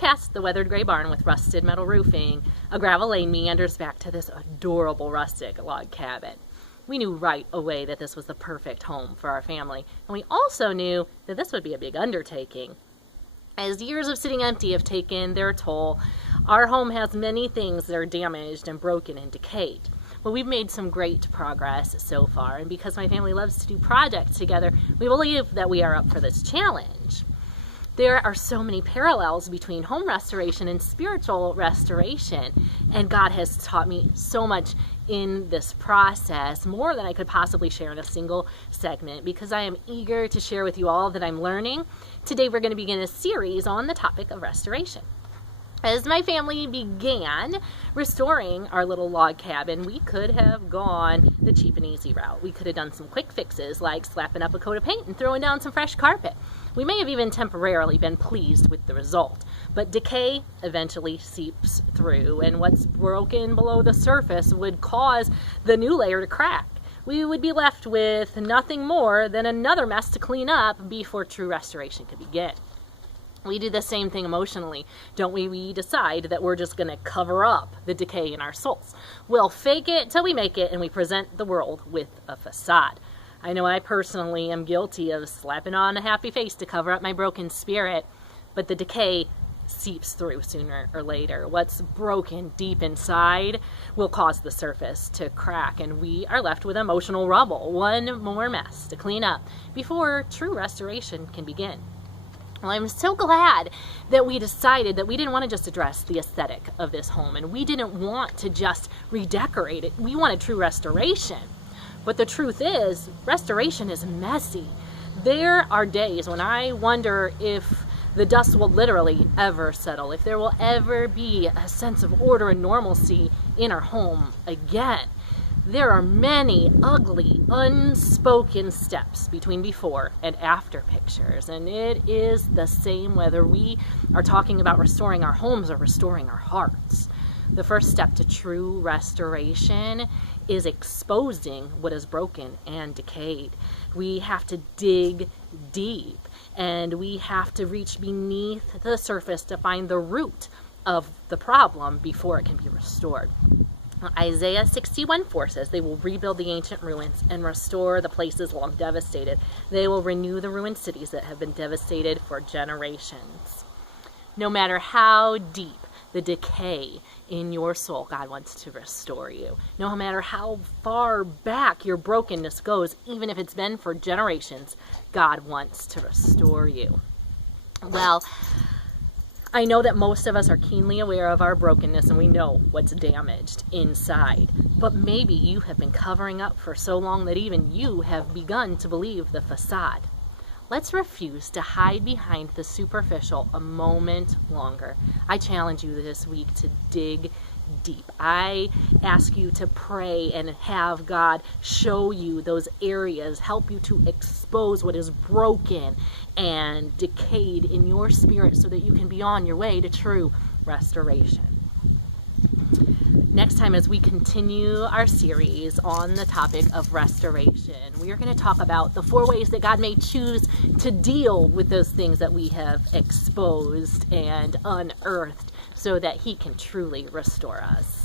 past the weathered gray barn with rusted metal roofing, a gravel lane meanders back to this adorable rustic log cabin. We knew right away that this was the perfect home for our family, and we also knew that this would be a big undertaking. As years of sitting empty have taken their toll, our home has many things that are damaged and broken and decayed. Well, we've made some great progress so far, and because my family loves to do projects together, we believe that we are up for this challenge. There are so many parallels between home restoration and spiritual restoration, and God has taught me so much in this process, more than I could possibly share in a single segment, because I am eager to share with you all that I'm learning. Today we're going to begin a series on the topic of restoration. As my family began restoring our little log cabin, we could have gone the cheap and easy route. We could have done some quick fixes like slapping up a coat of paint and throwing down some fresh carpet. We may have even temporarily been pleased with the result, but decay eventually seeps through, and what's broken below the surface would cause the new layer to crack. We would be left with nothing more than another mess to clean up before true restoration could begin. We do the same thing emotionally, don't we? We decide that we're just going to cover up the decay in our souls. We'll fake it till we make it, and we present the world with a facade. I know I personally am guilty of slapping on a happy face to cover up my broken spirit, but the decay seeps through sooner or later. What's broken deep inside will cause the surface to crack, and we are left with emotional rubble, one more mess to clean up before true restoration can begin. Well, I'm so glad that we decided that we didn't want to just address the aesthetic of this home, and we didn't want to just redecorate it. We wanted true restoration. But the truth is, restoration is messy. There are days when I wonder if the dust will literally ever settle, if there will ever be a sense of order and normalcy in our home again. There are many ugly, unspoken steps between before and after pictures, and it is the same whether we are talking about restoring our homes or restoring our hearts. The first step to true restoration is exposing what is broken and decayed. We have to dig deep, and we have to reach beneath the surface to find the root of the problem before it can be restored. Isaiah 61:4 says, "They will rebuild the ancient ruins and restore the places long devastated. They will renew the ruined cities that have been devastated for generations." No matter how deep the decay in your soul, God wants to restore you. No matter how far back your brokenness goes, even if it's been for generations, God wants to restore you. Well, I know that most of us are keenly aware of our brokenness, and we know what's damaged inside. But maybe you have been covering up for so long that even you have begun to believe the facade. Let's refuse to hide behind the superficial a moment longer. I challenge you this week to dig deep. I ask you to pray and have God show you those areas, help you to expose what is broken and decayed in your spirit so that you can be on your way to true restoration. Next time, as we continue our series on the topic of restoration, we are going to talk about the 4 ways that God may choose to deal with those things that we have exposed and unearthed so that He can truly restore us.